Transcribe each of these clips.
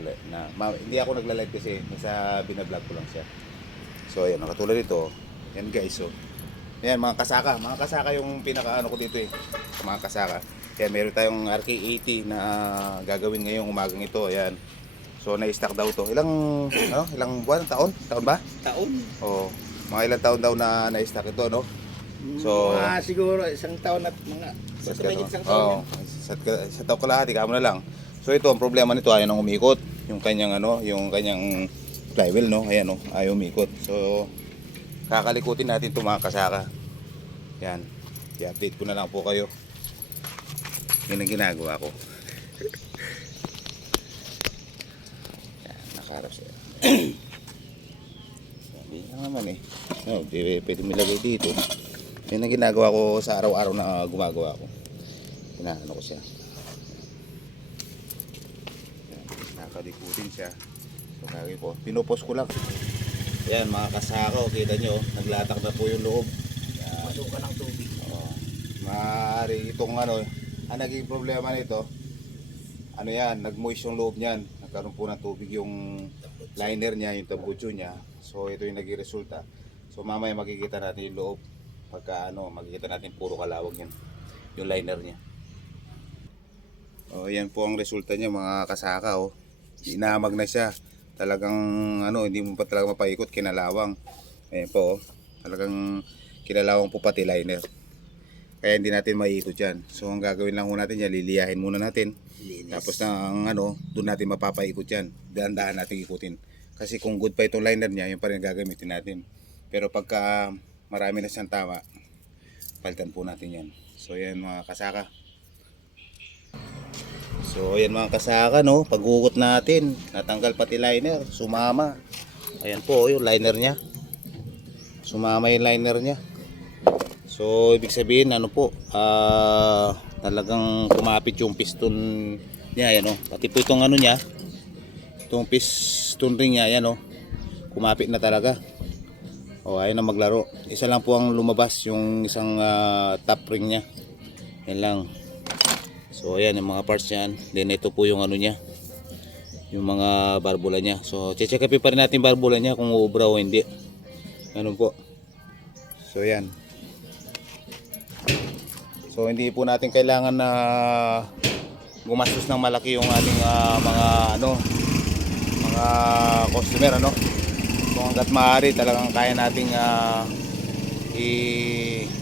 Hindi ako nagla-live kasi nasa binablog ko lang siya. So ayan, katulad nito. Yan guys, so ayan mga kasaka yung pinaka-ano ko dito eh, mga kasaka. Ayan, meron tayong RK80 na gagawin ngayong umagang ito. Ayan, so na-stock daw to. Ilang buwan? Taon ba? Taon. Oo, mga ilang taon daw na na-stock ito, no? So Siguro isang taon at mga isang taon. sa taon kalahati, kamo na lang. So ito, ang problema nito, ayaw nang umikot yung kanyang flywheel, no? Ayan, no? Ayaw umikot. So kakalikutin natin ito mga kasaka. Yan, i-update ko na lang po kayo. Yan ang ginagawa ko. Yan, nakaharap siya. Sabi na naman eh, no, pwede milagay dito. Yan ang ginagawa ko sa araw-araw na gumagawa ko. Inaano ko siya. Yan, nakalikutin siya. So gagawin ko, pinupost ko lang. Yan mga kasaka, kita nyo, naglatak na po yung loob. Masukan ng tubig. Maaari itong ang naging problema nito, yan, nag-moist yung loob niyan. Nagkaroon po ng tubig yung liner niya, yung tambucho niya. So ito yung naging resulta. So mamaya makikita natin yung loob. Pagka makikita natin puro kalawag yan, yung liner niya. Yan po ang resulta niya mga kasaka. Inamag na siya. Talagang hindi mo pa talaga mapaikot, kinalawang. Ayan po, talagang kinalawang po pati liner. Kaya hindi natin maiikot yan. So ang gagawin lang natin yan, liliyahin muna natin. Linis. Tapos doon natin mapapaikot yan. Dahan-dahan natin ikutin. Kasi kung good pa itong liner niya, yun pa rin gagamitin natin. Pero pagka marami na siyang tama, palitan po natin yan. So yan mga kasaka. So ayan mga kasaka, no, pag-ukot natin, natanggal pati liner, sumama. Ayan po yung liner niya. Sumama yung liner niya. So ibig sabihin talagang kumapit yung piston niya, ayan pati po itong niya, itong piston ring niya, ayan kumapit na talaga. Ayaw na maglaro. Isa lang po ang lumabas, yung isang top ring niya. Yan lang. So ayan yung mga parts niyan. Then ito po yung niya, yung mga barbula niya. So check pa rin natin barbula niya kung uubra o hindi. Ganun po. So yan. So hindi po natin kailangan na gumastos ng malaki yung ating mga customer, So hangga't maaari talagang kaya nating i-survive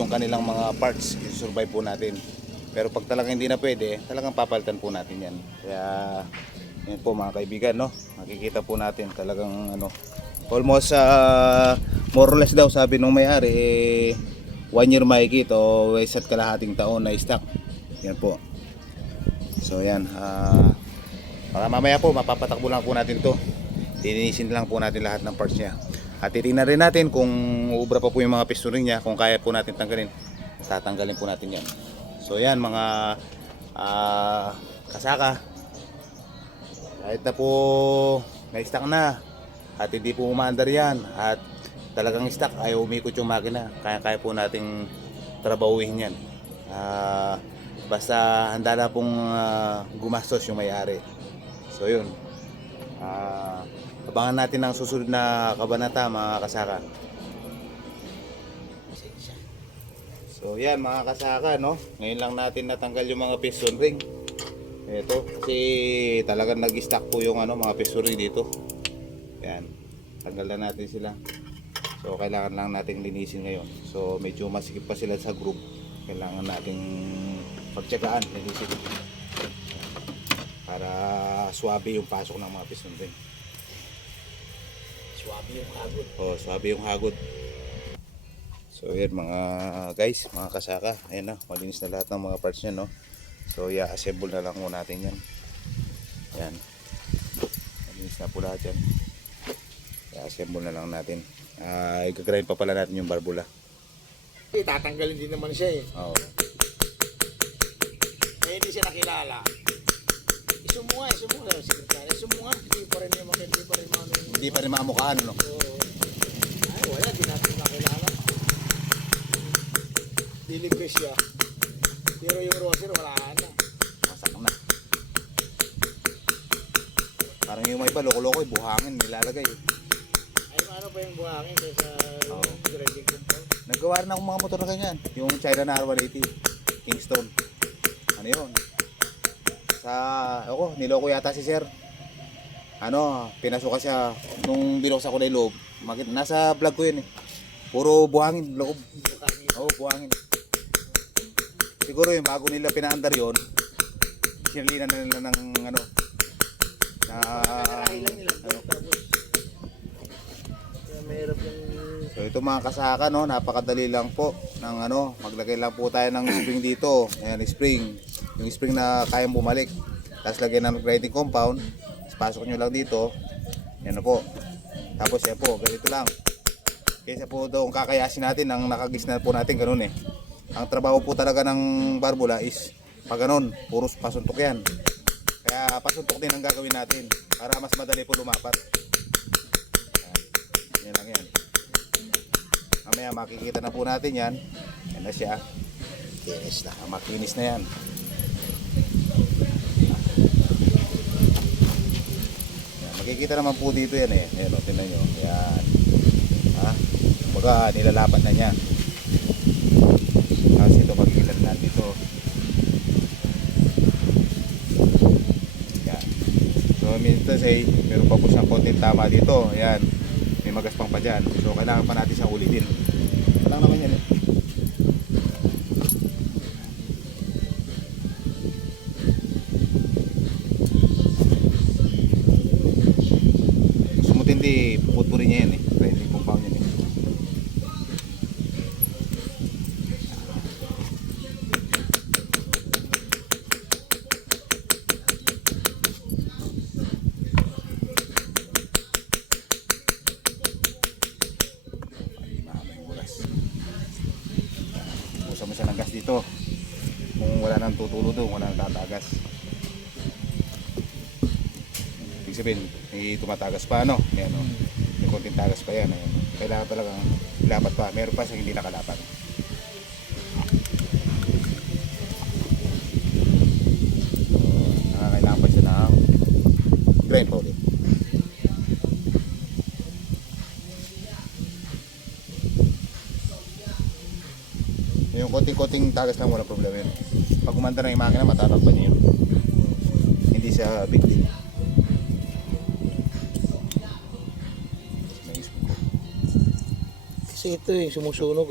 yung kanilang mga parts, i-survive po natin. Pero pag talagang hindi na pwede, talagang papalitan po natin yan. Kaya yan po mga kaibigan, makikita po natin talagang almost more or less daw sabi nung may-ari 1 year mahigit o isa't kalahating taon na stock. Yan po. So yan, baka mamaya po mapapatakbo lang po natin to. Linisin lang po natin lahat ng parts niya. At titingnan rin natin kung uubra pa po yung mga piston ring niya, kung kaya po natin tanggalin. Tatanggalin po natin yan. So yan mga kasaka, kahit na po na-stock na at hindi po umaandar yan at talagang stock, ayaw umikot yung makina, kaya po nating trabahuhin yan. Basta handa na pong gumastos yung may-ari. So yun, abangan natin ang susunod na kabanata mga kasaka. So yan mga kasaka, ngayon lang natin natanggal yung mga piston ring. Ito kasi talagang nag-stock po yung mga piston ring dito. Yan, tanggal na natin sila. So kailangan lang nating linisin ngayon. So medyo masikip pa sila sa group. Kailangan nating pagtsagaan, linisin para swabe yung pasok ng mga piston ring. Swabe yung hagod. Swabe yung hagod. So yan mga guys, mga kasaka, ayan na, malinis na lahat ng mga parts niya, So i-assemble na lang muna natin yan. Yan, malinis na po lahat yan. I-assemble na lang natin. I-grind pa pala natin yung barbula. Tatanggalin din naman siya Oo. Hindi siya nakilala. Isumunga. Isumunga. Hindi pa rin Hindi pa rin makamukhaan, Ay, wala. Hindi natin nakilala. Diligre siya. Pero yung roser, wala na. Masak na. Parang yung may pa, loko-loko, buhangin, nilalagay. Ay, ano pa yung buhangin sa Oo. grading compound? Naggawa rin akong mga motor na ganyan. Yung China na R180, Kingston. Ano yun? Niloko yata si sir. Pinasukan siya nung binuksan ko na yung loob. Nasa vlog ko yun eh. Puro buhangin, loob. Buhangin. Oo, buhangin. Siguro yung bago nila pinaandar yun, sinalinan na nila ng Kakarahin lang nila. Tapos, kaya mahirap yung... So ito mga kasaka, no, napakadali lang po ng maglagay lang po tayo ng spring dito. Ayan, spring. Yung spring na kayang bumalik. Tapos lagyan ng grinding compound. Pasok nyo lang dito. Yan na po. Tapos yan po, ganito lang. Kaysa po doon kakayasin natin ang nakagis na po natin, ganun eh. Ang trabaho po talaga ng barbula is pag ganun, puros pasuntok yan. Kaya pasuntok din ang gagawin natin para mas madali po lumapat. Yan lang yan. Mamaya makikita na po natin yan. Yan na siya. Kinis na. Makinis na yan. Makikita naman po dito yan eh. Ayan o, tingnan nyo. Ayan. Baga nilalapat na niya. Tapos ito makikita na dito. Ayan. So minsan meron pa po siyang konting tama dito. Ayan. May magaspang pa dyan. So kailangan pa natin siyang ulitin. Ito lang naman yan eh. Hindi puputpurin niya yan eh. Grinding compound yan eh. Usa mo siya ng gas dito. Kung wala nang tutulo doon, wala nang tatagas. Ibig sabihin, may tumatagas pa Ayan may konting tagas pa yan. Ayan. Kailangan talagang ilapat pa. Meron pa siyang hindi nakalapat. So, nakakailangan pa siya ng grind pa ulit. Yung konting-konting tagas lang, wala problema yun. Pag umanda na yung makina, matatakpan niya yun. Hindi siya big deal. Kasi ito yung sumusunog,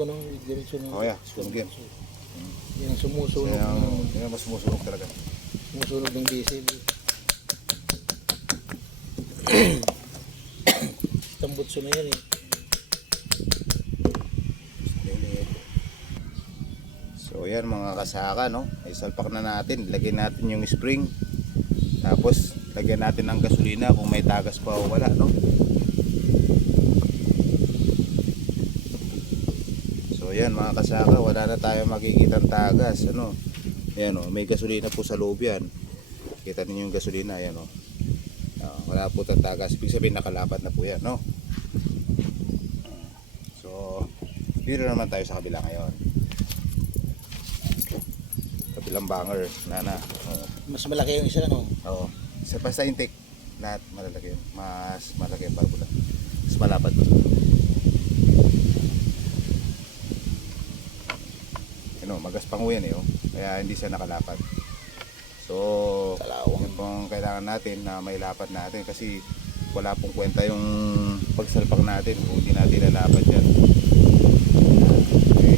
Oh yeah, sunog yan. Yan ang sumusunog. Yan mas sumusunog talaga. Sumusunog ng diesel. Tambutso na yan eh. So yan mga kasaka, no? Isalpak na natin, lagyan natin yung spring. Tapos lagyan natin ng gasolina kung may tagas pa o wala, no? So yan mga kasaka, wala na tayo makikitang tagas, Ayan o, may gasolina po sa loob yan. Kita niyo yung gasolina, ayan o. Wala po tang tagas, ibig sabihin nakalapat na po yan, no? So dito naman tayo sa kabila ngayon. Kabilang banger, Mas malaki yung isa, Oo. Basta intake, lahat malalaki yun. Mas malaki yung barbula. Mas malapad. Magaspang yan eh. Kaya hindi siya nakalapat. So, yun pong kailangan natin na may lapat natin kasi wala pong kwenta yung pagsalpak natin kung hindi natin lalapat yan. Okay.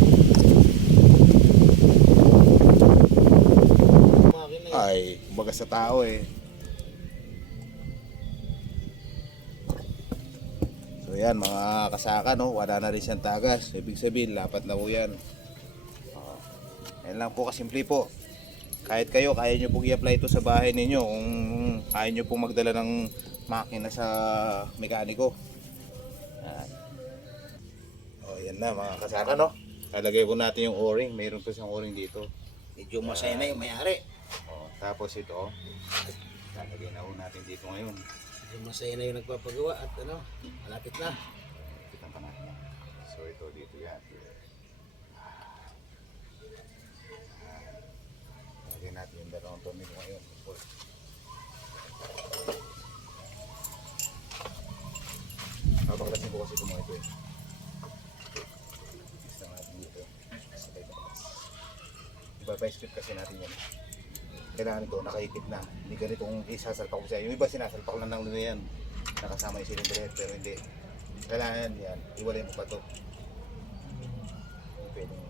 Ay, kumbaga sa tao eh. So yan mga kasaka, wala na rin siyang tagas. Ibig sabihin, lapat na po yan. Yan lang po kasimple po. Kahit kayo, kaya nyo pong i-apply ito sa bahay ninyo kung kaya nyo pong magdala ng makina sa mekaniko. Yan. Yan na mga kasaka, Lalagay po natin yung o-ring. Mayroon po siyang o-ring dito. Medyo masaya na yung may-ari. Tapos ito, lalagay na po natin dito ngayon. Medyo masaya na yung nagpapagawa at malapit na. Kita pa natin. So ito dito yan. Lagyan natin yung dalawang tornilyo ngayon. dito eh. Isa natin dito. Sabay bakas. Iba pa split kasi natin yan. Kailangan ito nakaikit na. Hindi ganito kung isasalpak ko siya. Yung iba sinasalpak lang ng luna yan. Nakasama yung cylinder head pero hindi. Kailangan yan. Iwalay mo pa ito. Hindi pwedeng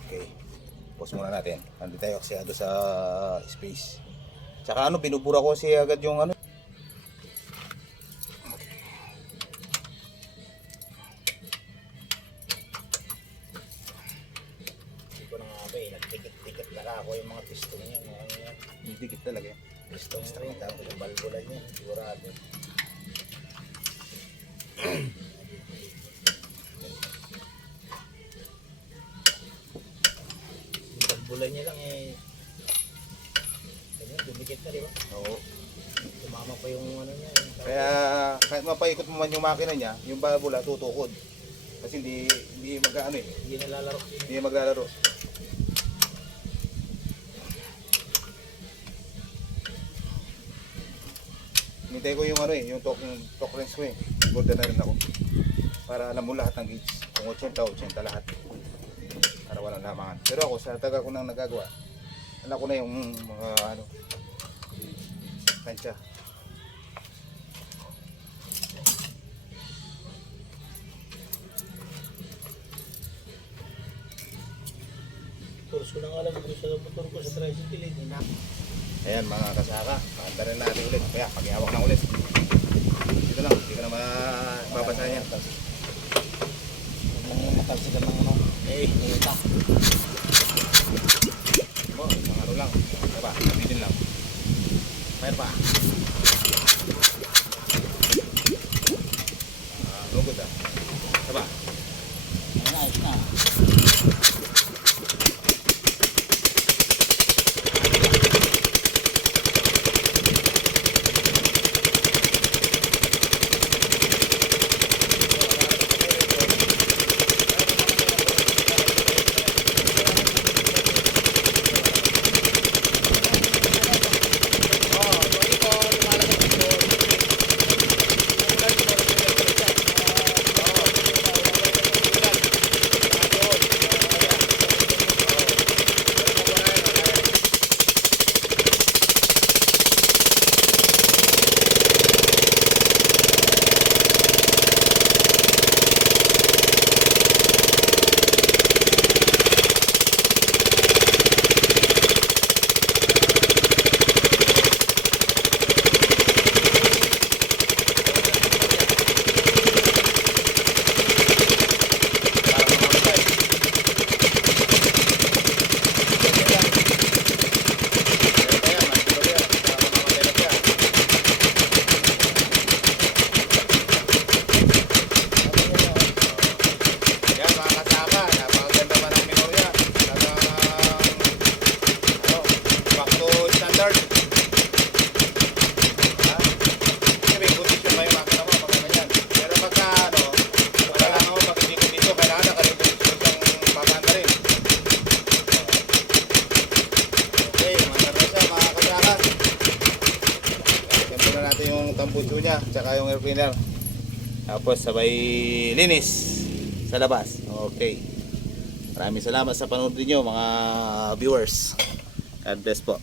okay. Pause muna natin. Nandito tayo kasi sa space. Tsaka ano, binubura ko kasi agad yung ano. Hindi ko na nga ba eh, nagtikit-tikit na ako yung mga piston niya. Mga ano yan. Dikit talaga yan. Piston rin, tapos yung balbulan niya, sigurado. Yung balbulan niya lang eh, ganyan, dumikit na di ba? Oo. Tumama pa yung ano niya. Yung Kaya kahit mapaikot mo man yung makina niya, yung balbula tutukod. Kasi hindi mag-ano eh. hindi nalalaro. Hindi maglalaro. Hintay ko yung ano eh, yung torque wrench ko eh. Gorda na rin ako. Para alam mo lahat ng gauge. Kung 80 lahat. Para walang lamangan. Pero ako sa taga ko nang nagagawa, alam ko na yung mga ano, tansya. Tours ko na nga lang kung sa motor ko sa tricycle eh. Ayan mga kasaka, paanda rin natin ulit. Kaya paghihawak na ulit. Dito lang, hindi ka na mababasahan yan. Ang matalsik ng ano. Eh, ita. Isang ano lang. Diba? Sabitin lang. Mayroon pa. Lugod ah. Diba? Ayun na, ayos na. Tambucho niya, tsaka yung air cleaner. Tapos sabay linis sa labas. Okay. Maraming salamat sa panonood niyo mga viewers. God bless po.